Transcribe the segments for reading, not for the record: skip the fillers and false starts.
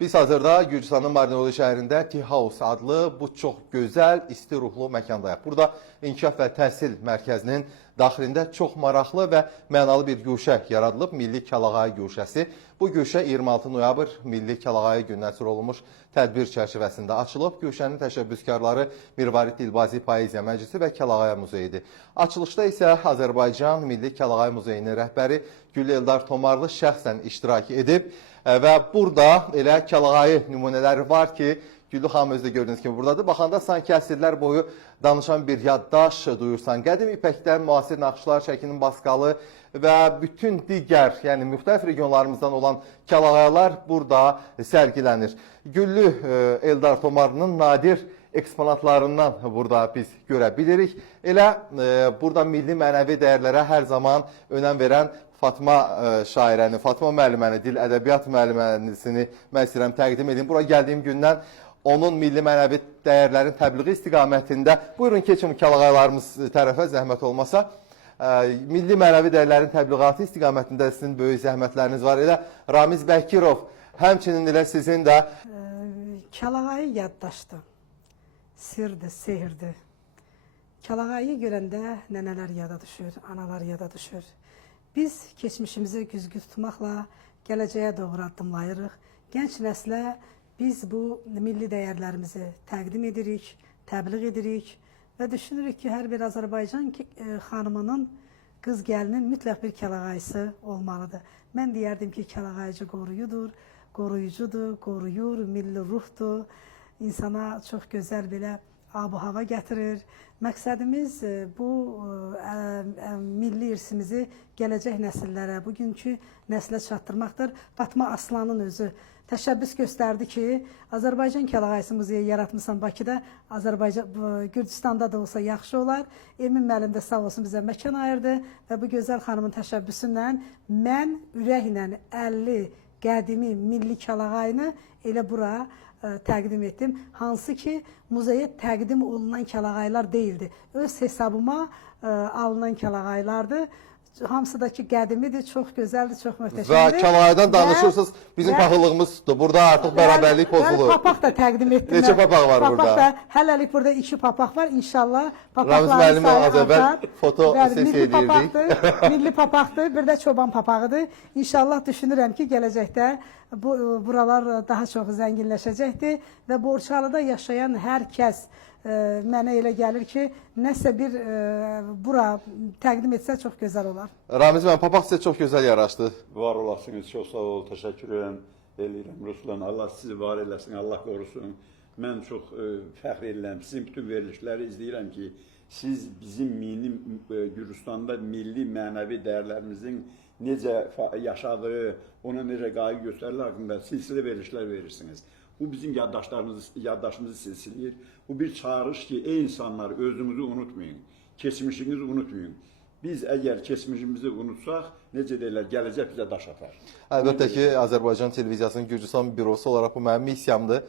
Biz hazırda Gürcistanın Marinoğlu şəhərində Tea House adlı bu çox gözəl, isti ruhlu məkandayıq. Burada İnkişaf və Təhsil Mərkəzinin daxilində çox maraqlı və mənalı bir güşə yaradılıb. Milli Kəlağayı Güşəsi. Bu güşə 26 noyabr Milli Kəlağayı gününə həsr olunmuş tədbir çərçivəsində açılıb. Güşənin təşəbbüskarları Mirvarid Dilbazi Poeziya Məclisi və Kəlağaya Muzeyidir. Açılışda isə Azərbaycan Milli Kəlağayı Muzeyinin rəhbəri Gül Eldar Tomarlı şəxsən iştirak edib. Və burada elə Kəlağayı nümunələri var ki, Güllü xanım özü də gördüyünüz kimi buradadır. Baxanda sanki əsrlər boyu danışan bir yaddaş duyursan. Qədim ipəkdən müasir naxışlar, Şəkinin Baskalı və bütün digər, yəni müxtəlif regionlarımızdan olan Kəlağaylar burada sərgilənir. Güllü Eldar Tomarlının nadir eksponatlarından burada biz görə bilirik. Elə burada milli mənəvi dəyərlərə hər zaman önəm verən Fatma şairəni, Fatma müəlliməni, dil ədəbiyyat müəlliməsini mən istəyirəm təqdim edeyim. Bura gəldiyim gündən onun milli mənəvi dəyərlərin təbliği istiqamətində, buyurun keçin Kəlağaylarımız tərəfə zəhmət olmasa, milli mənəvi dəyərlərin təbliğatı istiqamətində sizin böyük zəhmətləriniz var. Elə Ramiz Bəkirov, həmçinin elə sizin də Kəlağayı yaddaşdı, sirdi, sehirdi. Kəlağayı görəndə nənələr yada düşür, analar yada düşür. Biz keçmişimizi güzgü tutmaqla gələcəyə doğru addımlayırıq. Gənc nəslə biz bu milli dəyərlərimizi təqdim edirik, təbliğ edirik və düşünürük ki, hər bir Azərbaycan xanımının, qız gəlinin mütləq bir Kəlağayısı olmalıdır. Mən deyərdim ki, Kəlağayıcı qoruyucudur, qoruyur, milli ruhdur, insana çox gözəl belə ab-hava gətirir. Məqsədimiz bu milli irsimizi gələcək nəsillərə, bugünkü nəslə çatdırmaqdır. Fatma Aslanın özü təşəbbüs göstərdi ki, Azərbaycan Kəlağayısı muzeyi yaratmışsan Bakıda, Gürcüstanda da olsa yaxşı olar. Emin müəllim də sağ olsun bizə məkan ayırdı və bu gözəl xanımın təşəbbüsündən mən ürəklə 50 qədimi milli Kəlağayını elə bura təqdim etdim. Hansı ki, muzeyə təqdim olunan Kəlağaylar deyildi. Öz hesabıma alınan Kəlağaylardır. Hamısı da ki, qədimidir, çox gözəldir, çox möhtəşəmdir. Və Kəlağaydan danışırsınız, bizim paxıllığımız tutdu. Burada artıq bərabərlik pozulur. Papaq da təqdim etdim. Neçə papaq var burada? Hələlik burada 2 papaq var. İnşallah Ramiz müəllimə az əvvəl foto sesiya edirdik. Milli papaqdır, bir də çoban papağıdır. İnşallah düşünürəm ki, gələcəkdə buralar daha çox zənginləşəcəkdir və Borçalıda yaşayan hər kəs mənə elə gəlir ki, nəsə bir bura təqdim etsə çox gözəl olar. Ramiz müəllim, papaq sizə çox gözəl yaraşdı. Var olasınız, çox sağ ol, təşəkkür edirəm Ruslan. Allah sizi var eləsin, Allah qorusun. Mən çox fəxr edirəm, sizin bütün verilişləri izləyirəm ki, siz bizim Gürcüstanda milli mənəvi dəyərlərimizin necə yaşadığı, ona necə qayğı göstərilir haqqında silsilə verilişlər verirsiniz. Bu bizim yaddaşımızı silsiləyir. Bu bir çağırış ki, ey insanlar özünüzü unutmayın, keçmişinizi unutmayın. Biz əgər keçmişimizi unutsaq, necə deyirlər, gələcək bizə daş atar. Əlbəttə ki, Azərbaycan televiziyasının Gürcüstan bürosu olaraq bu mənim missiyamdır.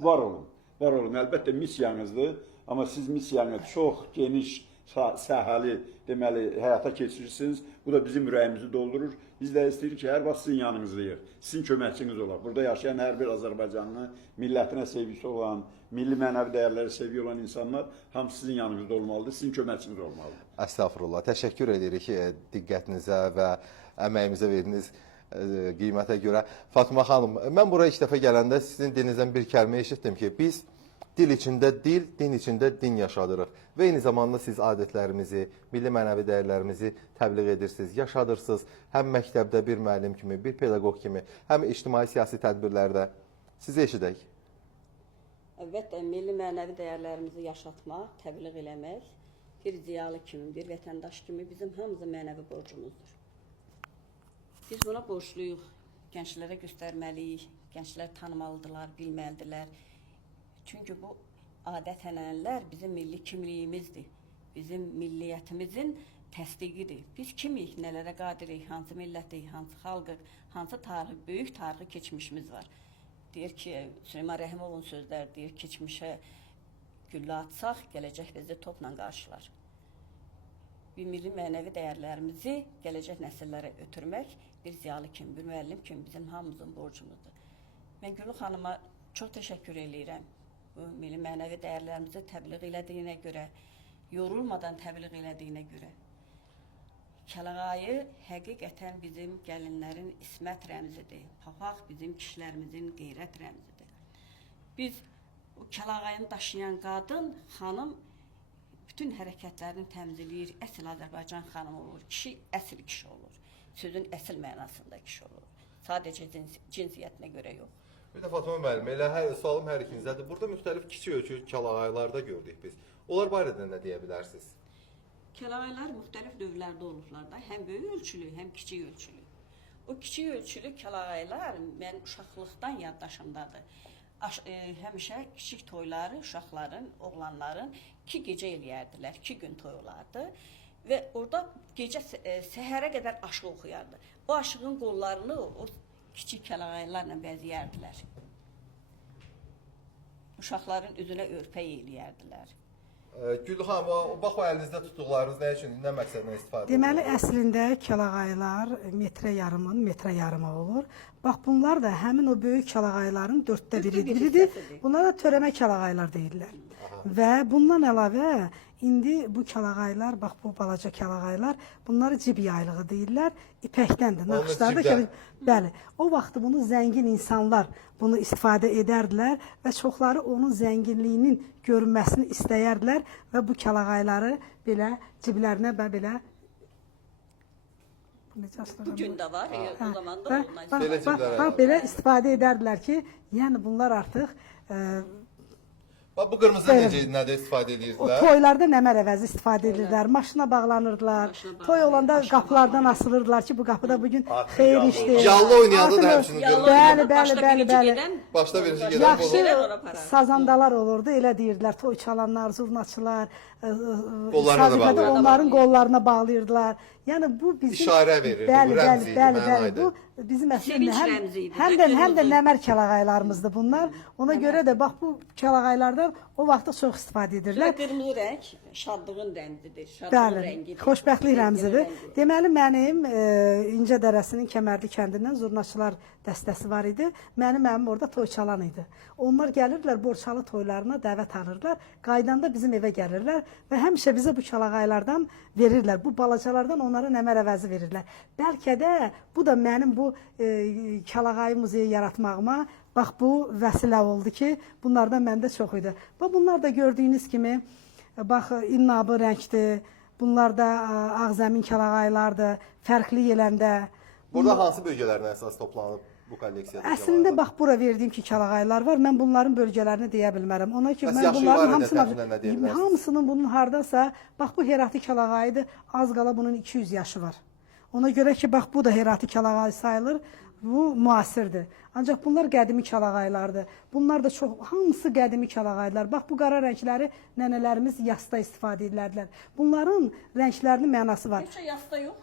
Var olun, əlbəttə missiyanızdır. Amma siz missiyanı çox geniş, səhəli deməli həyata keçirirsiniz. Bu da bizim ürəyimizi doldurur. Biz də istəyirik ki, hər vaxt sizin yanınızdayıq. Sizin köməkçiniz olaq. Burada yaşayan hər bir Azərbaycanlı, millətinə sevgisi olan, milli mənəvi dəyərlərə sevgi olan insanlar hamısı sizin yanınızda olmalıdır, sizin köməkçiniz olmalıdır. Əstəğfurullah. Təşəkkür edirik diqqətinizə və əməyimizə verdiyiniz qiymətə görə. Fatma xanım, mən buraya ilk dəfə gələndə sizin dilinizdən bir kəlmə eşitdim ki, biz dil içində dil, din içində din yaşadırıq. Və eyni zamanda siz adətlərimizi, milli mənəvi dəyərlərimizi təbliğ edirsiniz, yaşadırsınız. Həm məktəbdə bir müəllim kimi, bir pedaqoq kimi, həm ictimai-siyasi tədbirlərdə. Sizi eşidək. Əlbəttə, milli mənəvi dəyərlərimizi yaşatmaq, təbliğ eləmək bir ziyalı kimi, bir vətəndaş kimi bizim hamımızın mənəvi borcumuzdur. Biz buna borçluyuq, gənclərə göstərməliyik, gənclər tanımalıdırlar, bilməlidirlər. Çünki bu adət-ənənələr bizim milli kimliyimizdir, bizim milliyyətimizin təsdiqidir. Biz kimik, nələrə qadirik, hansı millətik, hansı xalqıq, hansı tarixi, böyük tarixi keçmişimiz var. Deyir ki, Süleyman Rəhimovun sözləri deyir, keçmişə güllə atsaq, gələcək bizi topla qarşılar. Bir milli mənəvi dəyərlərimizi gələcək nəsillərə ötürmək bir ziyalı kimi, bir müəllim kimi bizim hamımızın borcumuzdur. Mən Gülü xanıma çox təşəkkür eləyirəm. Bu milli mənəvi dəyərlərimizi təbliğ elədiyinə görə, yorulmadan təbliğ elədiyinə görə. Kəlağayı həqiqətən bizim gəlinlərin ismət rəmzidir. Papaq bizim kişilərimizin qeyrət rəmzidir. Biz o kəlağayını daşıyan qadın, xanım bütün hərəkətlərini təmizləyir. Əsl Azərbaycan xanımı olur. Kişi əsl kişi olur. Sözün əsl mənasında kişi olur. Sadəcə cinsiyyətinə görə yox. Bir də Fatma müəllim, elə sualım hər ikinizdədir. Burada müxtəlif kiçik ölçü kəlağaylarda gördük biz. Onlar barədə nə deyə bilərsiniz? Kəlağaylar müxtəlif növlərdə olublar da. Həm böyük ölçülü, həm kiçik ölçülü. O kiçik ölçülü kəlağaylar mən uşaqlıqdan yaddaşımdadır. Həmişə kiçik toyları uşaqların, oğlanların 2 gecə eləyərdilər, 2 gün toy olardı. Və orada gecə səhərə qədər aşıq oxuyardı. O aşığın qollarını o kiçik kəlağaylarla bəzəyərdilər. Uşaqların üzünə örpək eləyərdilər. Gül xanım, bax o əlinizdə tutduqlarınız nə üçün, nə məqsədlə istifadə edilir? Deməli, əslində kəlağaylar metrə yarımı olur. Bax, bunlar da həmin o böyük kəlağayların 4də biridir. Bunlar da törəmə kəlağaylar deyirlər. Və bundan əlavə, indi bu kəlağaylar, bax bu balaca kəlağaylar, bunları cib yaylığı deyirlər, ipəkdəndir, naxışlarda. Bəli, o vaxtı bunu zəngin insanlar bunu istifadə edərdilər və çoxları onun zənginliyinin görünməsini istəyərdilər və bu kəlağayları belə ciblərinə və belə Bu gün də var, o zaman da belə istifadə edərdilər ki, yəni bunlar artıq Bu qırmızı nədə istifadə o edirdilər? toylarda nəmər əvəzi istifadə edirlər, maşına bağlanırdılar, toy olanda qapılardan asılırdılar ki, bu qapıda bugün xeyir işdir. Yallı oynayanda da həmçinin Bəli. Başda birinci gedən Yaxşı sazandalar olurdu, elə deyirdilər, toy çalanlar, zurnaçılar, sazifədə onların qollarına bağlayırdılar. Yəni bu bizim İşarə verirdi, bu rəmzi idi, mənaydı. Bu bizim Sevinç əslində rəmzi idi. həm də nəmər kəlağaylarımızdır bunlar. Ona görə də bax bu kəlağaylardan o vaxtda çox istifadə edirlər. Qırmızı rəng şadlığın rəmzidir, şadlığın Bəli, rəngidir. xoşbəxtlik rəmzidir. Deməli, mənim İncə Dərəsinin Kəmərli kəndindən zurnaçılar dəstəsi var idi. Mənim orada toy çalan idi. Onlar gəlirdilər, Borçalı toylarına dəvət alırlar. Qaydanda bizim evə gəlirlər və həmişə bizə bu kəlağaylardan verirlər. Bu balacalardan onlara nəmər əvəzi verirlər. Bəlkə də bu da mənim bu kəlağayı muzeyi yaratmağıma bax bu vəsilə oldu ki, bunlardan məndə çox idi. Bax bunlar da gördüyünüz kimi bax innabı rəngdir. Bunlar da ağzəmin kəlağaylardır. Fərqli yeləndə. Burada hansı bölgələrinə əsas toplanıb bu kolleksiyada? Əslində bax bura verdiyim ki, kəlağaylar var. Mən bunların bölgələrini deyə bilmərəm. Ona ki, Bəs mən yaşı bunların var, nə təxminən nə deyə bilərsiniz? hamısının bunun hardasa, bax bu Herati kəlağayıdır. Az qala bunun 200 yaşı var. Ona görə ki, bax bu da Herati kəlağayı sayılır. Bu müasirdir. Ancaq bunlar qədimi kəlağaylardır. Bunlar da çox, hamısı qədimi kəlağaylar. Bax bu qara rəngləri nənələrimiz yasda istifadə edirdilər. Bunların rənglərinin mənası var. Heç yasda yox,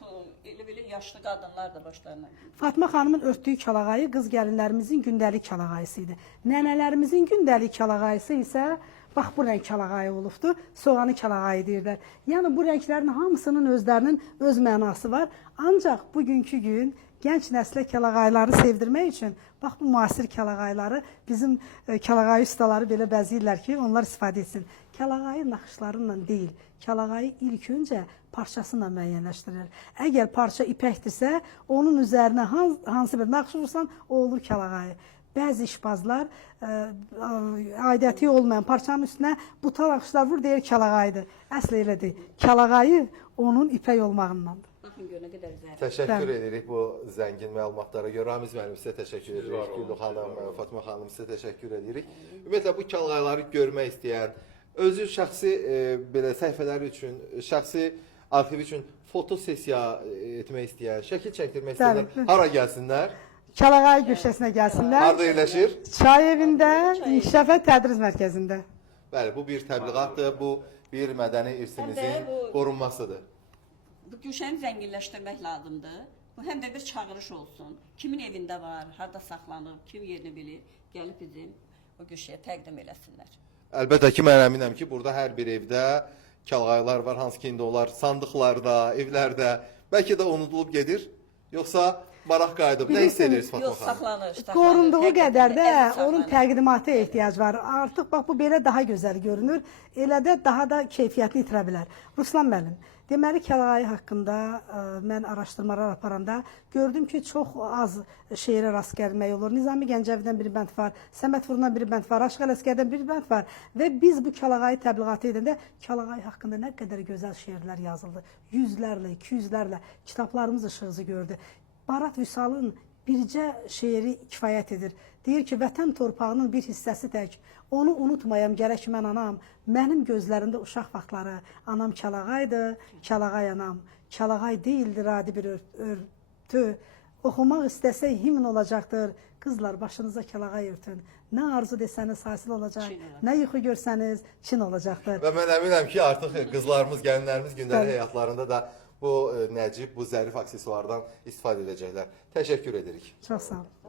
elə-belə yaşlı qadınlar da başlarına. Fatma xanımın örtdüyü kəlağayı qız gəlinlərimizin gündəlik kəlağayısı idi. Nənələrimizin gündəlik kəlağayısı isə bax bu rəng kəlağayı olubdu. Soğanı kəlağayı deyirlər. Yəni bu rənglərin hamısının özlərinin öz mənası var. Ancaq bugünkü gün gənc nəslə kəlağayları sevdirmək üçün bax bu müasir kəlağayları bizim kəlağayı ustaları belə bəzəyirlər ki, onlar istifadə etsin. Kəlağayı naxışlarıyla deyil, kəlağayı ilk öncə parçasıyla müəyyənləşdirilir. Əgər parça ipəkdirsə, onun üzərinə hansı bir naxış vursan, o olur kəlağayı. Bəzi işbazlar aidiyyəti olmayan parçanın üstünə buta naxışlar vur, deyir kəlağayıdır. Əsl elə deyil. Kəlağayı onun ipək olmağındandır. Baxın görə nə qədər zərif. Təşəkkür edirik bu zəngin məlumatlara görə. Ramiz müəllim sizə təşəkkür edirik. Gülü xanım, Fatma xanım sizə təşəkkür edirik. Ümumiyyətlə bu kəlağayları görmək istəyən, özü şəxsi belə səhifələri üçün, şəxsi arxiv üçün foto sessiya etmək istəyən, şəkil çəkdirmək istəyənlər hara gəlsinlər? Kəlağayı güşəsinə gəlsinlər. Harada yerləşir? Çay evində, İnkişaf və Tədris Mərkəzində. Bəli, bu bir təbliğatdır, bu bir mədəni irsimizin qorunmasıdır. Bu güşəni zənginləşdirmək lazımdır. Bu həm də bir çağırış olsun. Kimin evində var, harda saxlanıb, kim yerini bilir, gəlib bizim o güşəyə təqdim eləsinlər. Əlbəttə ki, mən əminəm ki, burada hər bir evdə kəlağaylar var, hansı ki, indi onlar sandıqlarda, evlərdə, bəlkə də unudulub gedir. Yoxsa maraq qayıdıb. Nə hiss edirsiniz Fatma Yox, xanım? saxlanır. Qorunduğu qədər də Həqiqətən, onun saxlanır. təqdimata ehtiyac var. Artıq bax bu belə daha gözəl görünür. Elə də daha da keyfiyyətli itirə bilər. Ruslan müəllim, deməli Kəlağayı haqqında mən araşdırmalar aparanda gördüm ki, çox az şeirə rast gəlmək olur. Nizami Gəncəvidən bir bənd var, Səməd Vurundan bir bənd var, Aşıq Ələsgərdən bir bənd var və biz bu Kəlağayı təbliğatı edəndə Kəlağayı haqqında nə qədər gözəl şeirlər yazıldı. Yüzlərlə, 200-lərlə kitablarımız işığımızı gördü. Barat Vüsalın bircə şeiri kifayət edir. Deyir ki, vətən torpağının bir hissəsi tək, onu unutmayam gərək mən anam, mənim gözlərimdə uşaq vaxtları, anam Kəlağaydı, Kəlağay anam, Kəlağay deyildir adi bir örtü, oxumaq istəsək himn olacaqdır, qızlar başınıza Kəlağay örtün, nə arzu desəniz hasil olacaq, nə yuxu görsəniz Çin olacaqdır. Və mən əminəm ki, artıq qızlarımız, gəlinlərimiz gündəlik həyatlarında da bu nəcib, bu zərif aksesuardan istifadə edəcəklər. Təşəkkür edirik. Çox sağ olun.